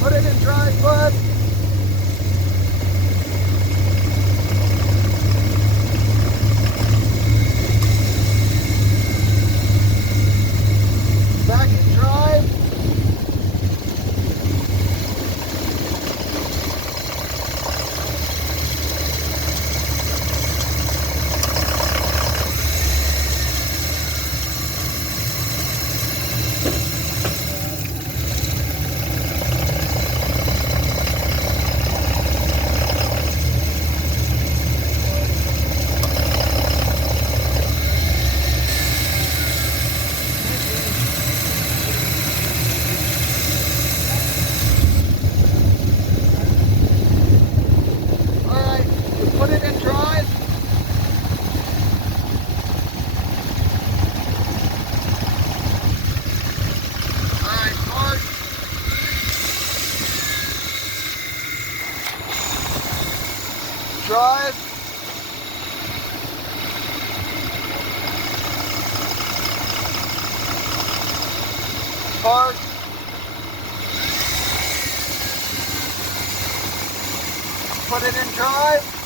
Put it in drive, bud. Back in drive. Put it in drive. Alright, park. Drive. Park. Put it in drive.